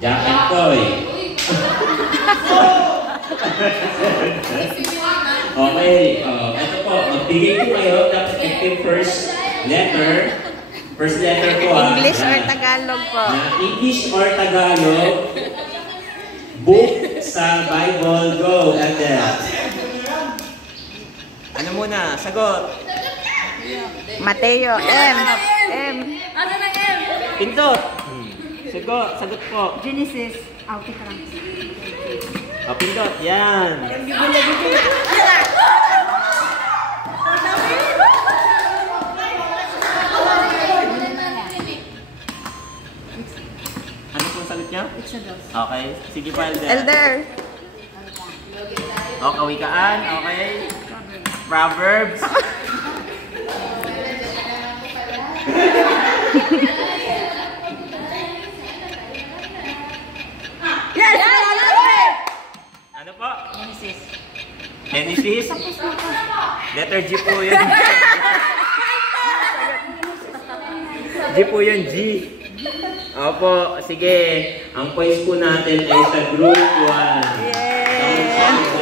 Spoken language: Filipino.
Jack and Koy. Okay, ito po, magbigay po kayo ng first letter. First letter po English or Tagalog po? English or Tagalog. Book sa Bible. Go, Ethel. Ano muna? Sagot. Mateo. M. Ano na M? Pindot. Sagot po. Genesis. Okay ka lang. Pindot. Yan. Ano pong sagot niya? Exodus. Okay. Sige pa, Elder. Elder. O, kawikaan. Okay. Proverbs. Ano po? Genesis. Letter G po yun. G po yun, G. Opo, sige. Ang points po natin ay sa group 1. Yay!